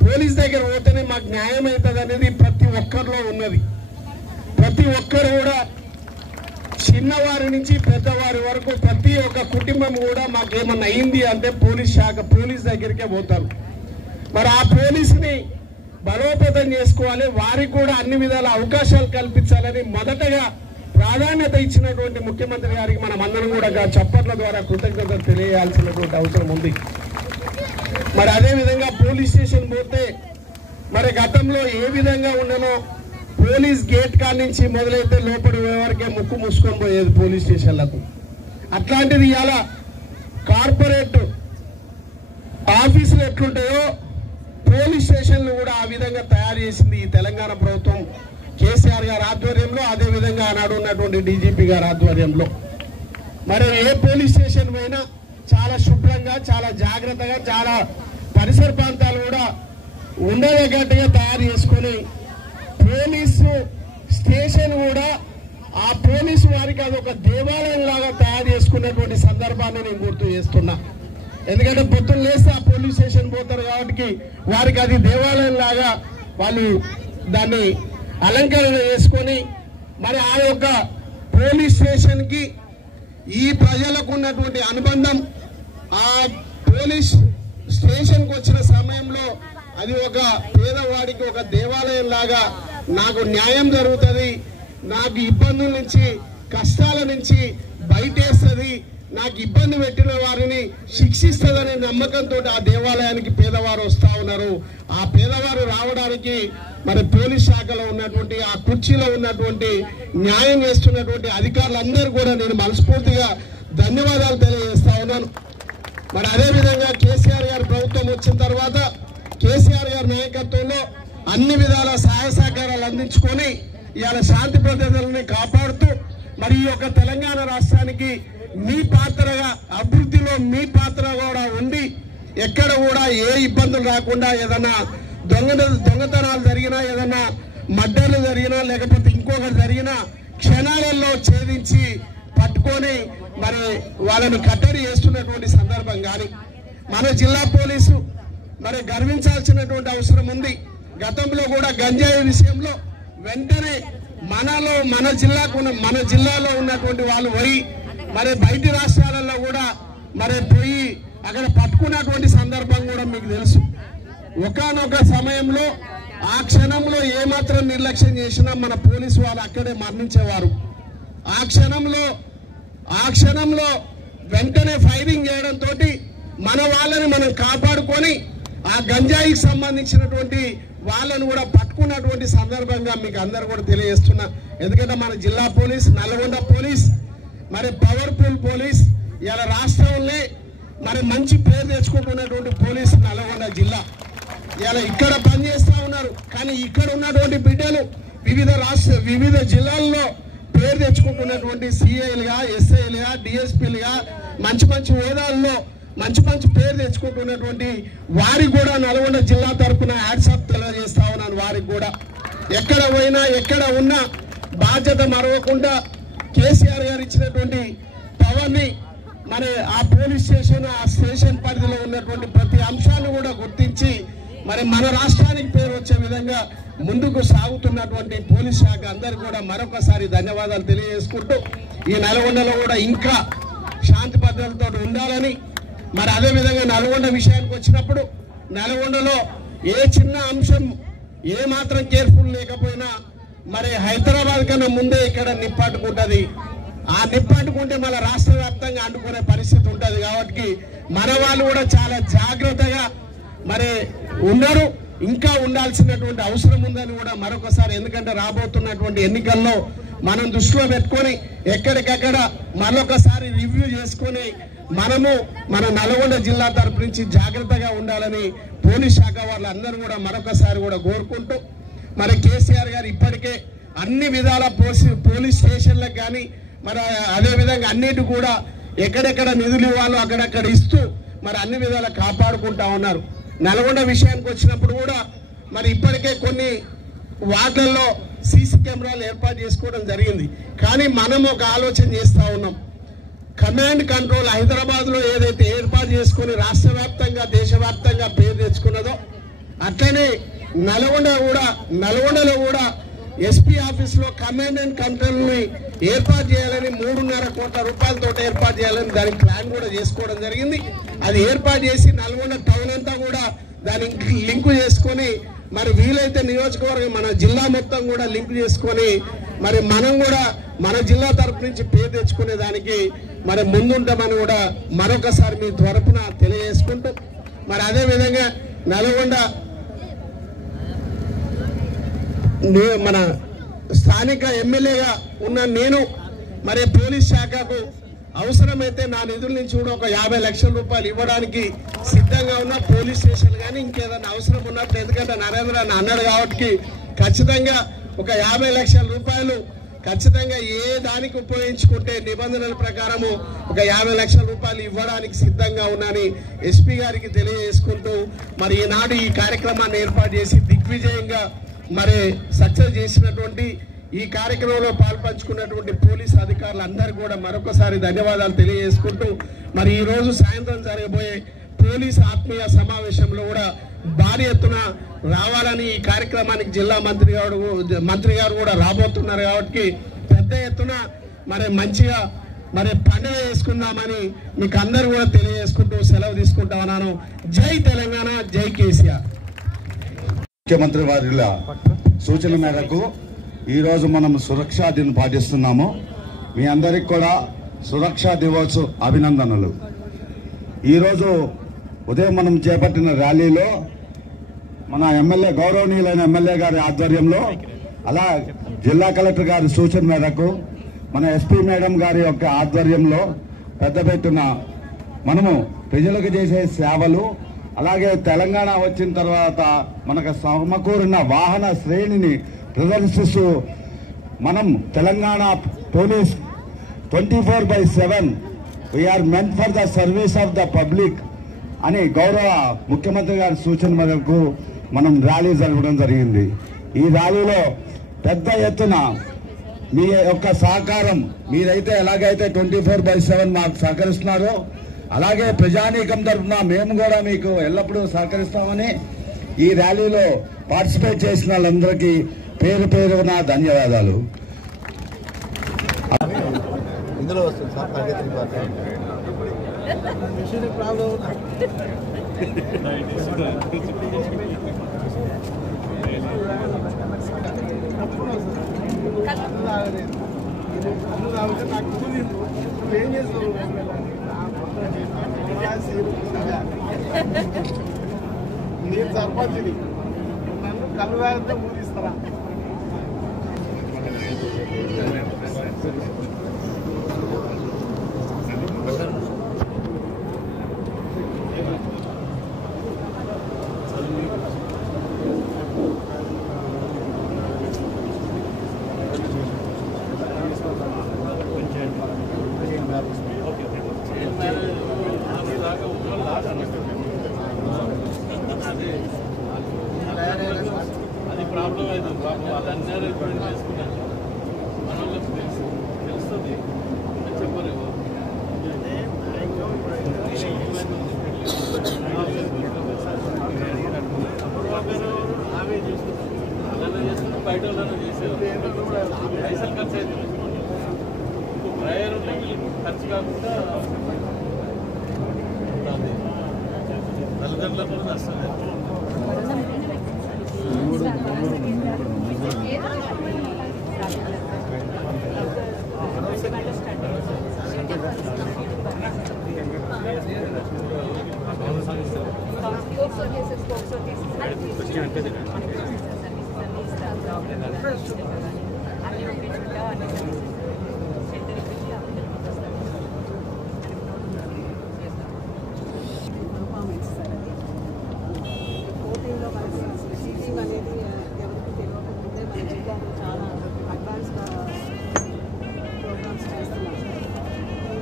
పోలీసు దగ్గర పోతేనే మాకు న్యాయం అవుతుంది అనేది ప్రతి ఒక్కరిలో ఉన్నది. ప్రతి ఒక్కరు కూడా చిన్నవారి నుంచి పెద్దవారి వరకు ప్రతి ఒక్క కుటుంబం కూడా మాకేమన్నా అయింది అంటే పోలీస్ శాఖ పోలీస్ దగ్గరికే పోతారు. మరి ఆ పోలీసుని బలోపేతం చేసుకోవాలి, వారికి కూడా అన్ని విధాల అవకాశాలు కల్పించాలని మొదటగా ప్రాధాన్యత ఇచ్చినటువంటి ముఖ్యమంత్రి గారికి మనం అందరం కూడా చప్పట్ల ద్వారా కృతజ్ఞతలు తెలియాల్సినటువంటి అవసరం ఉంది. మరి అదేవిధంగా పోలీస్ స్టేషన్ పోతే మరి గతంలో ఏ విధంగా ఉండనో పోలీస్ గేట్ కాడ నుంచి మొదలైతే లోపలి వరకే ముక్కు మూసుకొని పోయేది పోలీస్ స్టేషన్లకు. అట్లాంటిది ఇవాళ కార్పొరేట్ ఆఫీసులు ఎట్లుంటాయో పోలీస్ స్టేషన్లు కూడా ఆ విధంగా తయారు చేసింది ఈ తెలంగాణ ప్రభుత్వం కేసీఆర్ గారి ఆధ్వర్యంలో, అదేవిధంగా ఆనాడు ఉన్నటువంటి డీజీపీ గారి ఆధ్వర్యంలో. మరి ఏ పోలీస్ స్టేషన్ పైనా చాలా శుభ్రంగా, చాలా జాగ్రత్తగా, చాలా పరిసర ప్రాంతాలు కూడా ఉండదగ్గట్టుగా తయారు చేసుకొని పోలీసు స్టేషన్ కూడా ఆ పోలీసు వారికి అది ఒక దేవాలయం లాగా తయారు చేసుకున్నటువంటి సందర్భాన్ని నేను గుర్తు చేస్తున్నా. ఎందుకంటే పొద్దున్న లేస్తే ఆ పోలీస్ స్టేషన్ పోతారు కాబట్టి వారికి అది దేవాలయం లాగా వాళ్ళు దాన్ని అలంకరణ చేసుకొని మరి ఆ యొక్క పోలీస్ స్టేషన్ కి ఈ ప్రజలకు ఉన్నటువంటి అనుబంధం, ఆ పోలీస్ స్టేషన్ కు వచ్చిన సమయంలో అది ఒక పేదవాడికి ఒక దేవాలయం లాగా నాకు న్యాయం జరుగుతుంది, నాకు ఇబ్బందుల నుంచి కష్టాల నుంచి బయటేస్తుంది, నాకు ఇబ్బంది పెట్టిన వారిని శిక్షిస్తుందనే నమ్మకంతో ఆ దేవాలయానికి పేదవారు వస్తా ఉన్నారు. ఆ పేదవారు రావడానికి మరి పోలీస్ శాఖలో ఉన్నటువంటి ఆ కుర్చీలో ఉన్నటువంటి న్యాయం చేస్తున్నటువంటి అధికారులందరూ కూడా నేను మనస్ఫూర్తిగా ధన్యవాదాలు తెలియజేస్తా ఉన్నాను. మరి అదేవిధంగా కేసీఆర్ గారి ప్రభుత్వం వచ్చిన తర్వాత కేసీఆర్ గారి నాయకత్వంలో అన్ని విధాల సహాయ సహకారాలు అందించుకొని ఇవాళ శాంతి భద్రతలని కాపాడుతూ మరి ఈ యొక్క తెలంగాణ రాష్ట్రానికి మీ పాత్రగా అభివృద్ధిలో మీ పాత్ర కూడా ఉండి ఎక్కడ కూడా ఏ ఇబ్బందులు రాకుండా ఏదన్నా దొంగతనాలు జరిగినా ఏదన్నా మర్డర్లు జరిగినా లేకపోతే ఇంకొకటి జరిగినా క్షణాలలో ఛేదించి పట్టుకొని మరి వాళ్ళను కట్టడి చేస్తున్నటువంటి సందర్భం కానీ మన జిల్లా పోలీసు మరి గర్వించాల్సినటువంటి అవసరం ఉంది. గతంలో కూడా గంజాయి విషయంలో వెంటనే మన జిల్లాలో ఉన్నటువంటి వాళ్ళు పోయి మరి బయటి రాష్ట్రాలలో కూడా మరి పోయి అక్కడ పట్టుకున్నటువంటి సందర్భం కూడా మీకు తెలుసు. ఒకానొక సమయంలో ఆ క్షణంలో ఏమాత్రం నిర్లక్ష్యం చేసినా మన పోలీసు వాళ్ళు అక్కడే మరణించేవారు. ఆ క్షణంలో వెంటనే ఫైరింగ్ చేయడంతో మన వాళ్ళని మనం కాపాడుకొని ఆ గంజాయికి సంబంధించినటువంటి వాళ్ళను కూడా పట్టుకున్నటువంటి సందర్భంగా మీకు అందరు కూడా తెలియజేస్తున్నా. ఎందుకంటే మన జిల్లా పోలీస్, నల్గొండ పోలీస్ మరి పవర్ఫుల్ పోలీస్, ఇలా రాష్ట్రంలో మరి మంచి పేరు తెచ్చుకుంటున్నటువంటి పోలీస్ నల్గొండ జిల్లా. ఇలా ఇక్కడ పనిచేస్తా ఉన్నారు, కానీ ఇక్కడ ఉన్నటువంటి బిడ్డలు వివిధ జిల్లాల్లో పేరు తెచ్చుకుంటున్నటువంటి సిఐలుగా, ఎస్ఐలుగా, డిఎస్పీలుగా మంచి హోదాల్లో మంచి పేరు తెచ్చుకుంటున్నటువంటి వారికి కూడా నల్గొండ జిల్లా తరఫున హ్యాట్సాప్ తెలియజేస్తా ఉన్నాను. వారికి కూడా ఎక్కడ పోయినా ఎక్కడ ఉన్నా బాధ్యత మరవకుండా కేసీఆర్ గారు ఇచ్చినటువంటి పవర్ ని మరి ఆ పోలీస్ స్టేషన్, ఆ స్టేషన్ పరిధిలో ఉన్నటువంటి ప్రతి అంశాన్ని కూడా గుర్తించి మరి మన రాష్ట్రానికి పేరు వచ్చే విధంగా ముందుకు సాగుతున్నటువంటి పోలీస్ శాఖ అందరికీ కూడా మరొకసారి ధన్యవాదాలు తెలియజేసుకుంటూ ఈ నల్గొండలో కూడా ఇంకా శాంతి భద్రతలతో ఉండాలని, మరి అదే విధంగా నల్గొండ విషయానికి వచ్చినప్పుడు నల్గొండలో ఏ చిన్న అంశం ఏ మాత్రం కేర్ఫుల్ లేకపోయినా మరి హైదరాబాద్ కన్నా ముందే ఇక్కడ నిప్పట్టుకుంటది. ఆ నిప్పట్టుకుంటే మన రాష్ట్ర వ్యాప్తంగా అంటుకునే పరిస్థితి ఉంటది. కాబట్టి మన వాళ్ళు కూడా చాలా జాగ్రత్తగా మరి ఉన్నారు. ఇంకా ఉండాల్సినటువంటి అవసరం ఉందని కూడా మరొకసారి, ఎందుకంటే రాబోతున్నటువంటి ఎన్నికల్లో మనం దృష్టిలో పెట్టుకొని ఎక్కడికక్కడ మరొకసారి రివ్యూ చేసుకొని మనము మన నల్గొండ జిల్లా తరపు నుంచి జాగ్రత్తగా ఉండాలని పోలీస్ శాఖ వాళ్ళందరూ కూడా మరొకసారి కూడా కోరుకుంటూ, మరి కేసీఆర్ గారు ఇప్పటికే అన్ని విధాల పోలీస్ స్టేషన్లకు కానీ మరి అదే విధంగా అన్నిటి కూడా ఎక్కడెక్కడ నిధులు ఇవ్వాలో అక్కడక్కడ ఇస్తూ మరి అన్ని విధాల కాపాడుకుంటా ఉన్నారు. నల్గొండ విషయానికి వచ్చినప్పుడు కూడా మరి ఇప్పటికే కొన్ని వార్డులలో సీసీ కెమెరాలు ఏర్పాటు చేసుకోవడం జరిగింది. కానీ మనం ఒక ఆలోచన చేస్తా ఉన్నాం. కమాండ్ కంట్రోల్ హైదరాబాద్ లో ఏదైతే ఏర్పాటు చేసుకుని రాష్ట్ర వ్యాప్తంగా దేశవ్యాప్తంగా పేరు తెచ్చుకున్నదో అట్లనే నల్గొండలో కూడా ఎస్పీ ఆఫీస్ లో కమాండ్ అండ్ కంట్రోల్ ని ఏర్పాటు చేయాలని 3.5 కోట్ల రూపాయలతో ఏర్పాటు చేయాలని దానికి ప్లాన్ కూడా చేసుకోవడం జరిగింది. అది ఏర్పాటు చేసి నల్గొండ టౌన్ అంతా కూడా దానికి లింకు చేసుకొని మరి వీలైతే నియోజకవర్గం మన జిల్లా మొత్తం కూడా లింక్ చేసుకొని మరి మనం కూడా మన జిల్లా తరపు నుంచి పేరు తెచ్చుకునే దానికి మరి ముందుంటామని కూడా మరొకసారి మీ తరపున తెలియజేసుకుంటూ, మరి అదే విధంగా నల్గొండ మన స్థానిక ఎమ్మెల్యేగా ఉన్న నేను మరి పోలీస్ శాఖకు అవసరమైతే నా నిధుల నుంచి కూడా ఒక 50 లక్షల రూపాయలు ఇవ్వడానికి సిద్ధంగా ఉన్న పోలీస్ స్టేషన్ కానీ ఇంకేదైనా అవసరం ఉన్నప్పుడు, ఎందుకంటే నరేంద్ర అన్నాడు కాబట్టి ఖచ్చితంగా ఒక 50 లక్షల రూపాయలు ఖచ్చితంగా ఏ దానికి ఉపయోగించుకుంటే నిబంధనల ప్రకారము ఒక 50 లక్షల రూపాయలు ఇవ్వడానికి సిద్ధంగా ఉన్నానని ఎస్పీ గారికి తెలియజేసుకుంటూ, మరి ఈనాడు ఈ కార్యక్రమాన్ని ఏర్పాటు చేసి దిగ్విజయంగా మరి సక్సెస్ చేసినటువంటి ఈ కార్యక్రమంలో పాల్పంచుకున్నటువంటి పోలీస్ అధికారులందరికీ కూడా మరొకసారి ధన్యవాదాలు తెలియజేసుకుంటూ, మరి ఈ రోజు సాయంత్రం జరగబోయే పోలీస్ ఆత్మీయ సమావేశంలో కూడా భారీ ఎత్తున రావాలని ఈ కార్యక్రమానికి జిల్లా మంత్రి గారు కూడా రాబోతున్నారు. కాబట్టి పెద్ద ఎత్తున మరి మంచిగా మరి పండుగ చేసుకుందామని మీకు అందరూ కూడా తెలియజేసుకుంటూ సెలవు తీసుకుంటా ఉన్నాను. జై తెలంగాణ, జై కేసీఆర్. ముఖ్యమంత్రి వారి సూచన మేరకు ఈరోజు మనం సురక్షా దినం పాటిస్తున్నాము. మీ అందరికి కూడా సురక్షా దివోత్సవ అభినందనలు. ఈరోజు ఉదయం మనం చేపట్టిన ర్యాలీలో మన ఎమ్మెల్యే గౌరవనీయులైన ఎమ్మెల్యే గారి ఆధ్వర్యంలో, అలా జిల్లా కలెక్టర్ గారి సూచన మేరకు మన ఎస్పీ మేడం గారి యొక్క ఆధ్వర్యంలో పెద్ద పెట్టున మనము ప్రజలకు చేసే సేవలు, అలాగే తెలంగాణ వచ్చిన తర్వాత మనకు సమకూరిన వాహన శ్రేణిని ప్రదర్శిస్తూ మనం Telangana police 24/7 we are meant for the service of the public అని గౌరవ ముఖ్యమంత్రి గారి సూచన మేరకు మనం ర్యాలీ జరపడం జరిగింది. ఈ ర్యాలీలో పెద్ద ఎత్తున మీ యొక్క సహకారం మీరైతే ఎలాగైతే 24/7 మాకు సహకరిస్తున్నారో అలాగే ప్రజానీకం తరఫున మేము కూడా మీకు ఎల్లప్పుడూ సహకరిస్తామని ఈ ర్యాలీలో పార్టిసిపేట్ చేసిన వాళ్ళందరికీ పేరు పేరున ధన్యవాదాలు. ఇందులో వస్తుంది సార్ ప్రగతి నేను సర్పంచ్ని నన్ను కళ్ళు తాగితే ఊరిస్తారా? అది ప్రాబ్లం అయితే వాళ్ళందరూ చేసుకున్నారు మన వాళ్ళకి తెలుస్తుంది చెప్పలేవు. ఆమె చేసుకుంటారు అలానే చేసుకుంటే బయట వాళ్ళనే చేసేవారు పైసలు ఖర్చు అవుతుంది. డ్రైవర్ ఉంటే ఖర్చు కాకుండా తల్లిదండ్రులకు కూడా నష్టం లేదు.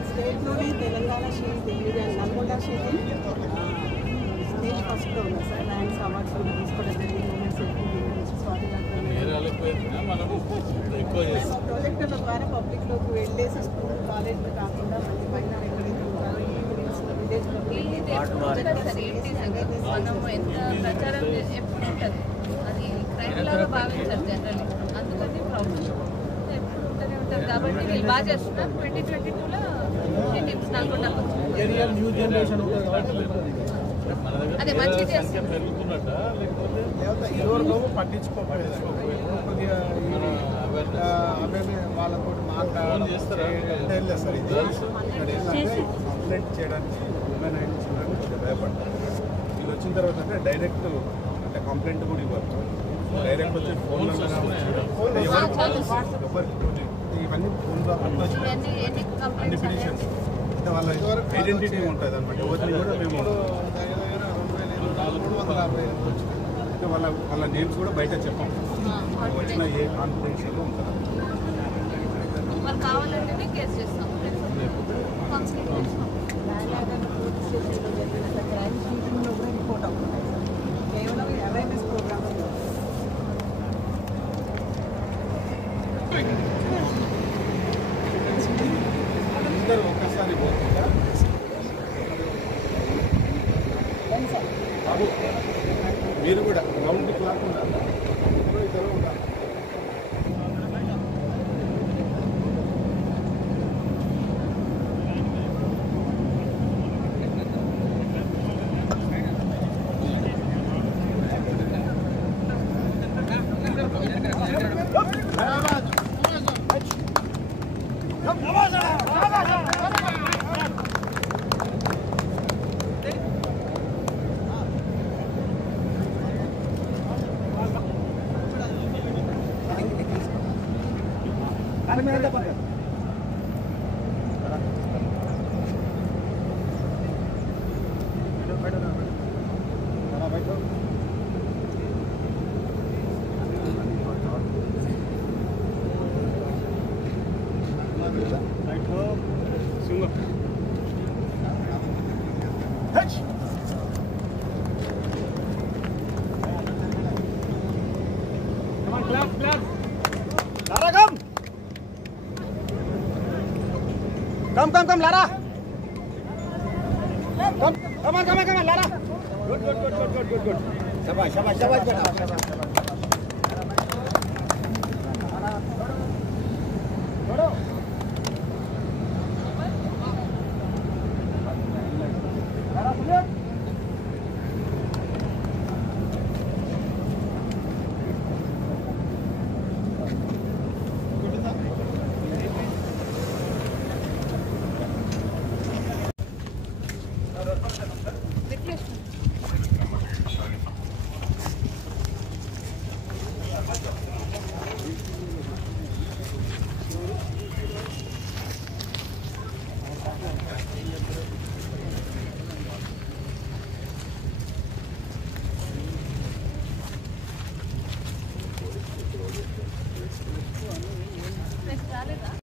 స్టేట్లోనే Telangana sheet Nalgonda sheet state ఫస్ట్లో ఉంది సార్. ర్యాంక్స్ అవార్డ్స్ కూడా తీసుకోవడం ప్రాజెక్టుల ద్వారా పబ్లిక్లోకి వెళ్ళేసి స్కూల్ కాలేజ్లో కాకుండా మళ్ళీ పైన మనం ఎంత ప్రచారం ఎప్పుడు ఉంటుంది అది క్రైమ్ లాగా భావించారు జనరల్లీ. అందుకని ప్రాబ్లం ఎప్పుడు ఉంటూనే ఉంటుంది కాబట్టి వీళ్ళు బాగా చేస్తున్నారు. 2022లో టీమ్స్ నల్గొండకు అదే మంచిగా చేస్తారు. వాళ్ళతో మాట్లాడడం కంప్లైంట్ చేయడానికి ఉమెన్ అండ్ చిల్డ్రన్ కొంచెం భయపడతారు. వీళ్ళు వచ్చిన తర్వాత అంటే డైరెక్ట్ అంటే కంప్లైంట్ కూడా ఇవ్వరు. డైరెక్ట్ వచ్చి ఫోన్లో ఇవన్నీ ఫోన్లో అన్ని పిటిషన్స్ అంటే వాళ్ళ ఐడెంటిటీ ఉంటుంది అనమాట. ఎవరిని కూడా మేము అంటే వాళ్ళ నేమ్స్ కూడా బయట చెప్పాం. వచ్చిన ఏ కాన్ఫిడెన్షియల్ ఉంటుంది కావాలంటే కేసు చేస్తాం. రిపోర్ట్ అవుతుంది కేవలం అవేర్నెస్ ప్రోగ్రామ్. అందరూ ఒక్కసారి పోతుందా బాబు? మీరు కూడా రౌండ్ క్లాక్ ఉండాలి. ఇద్దరు ఉండాలి. Come, Lara. Come on, Lara. Good. Shabash, beta.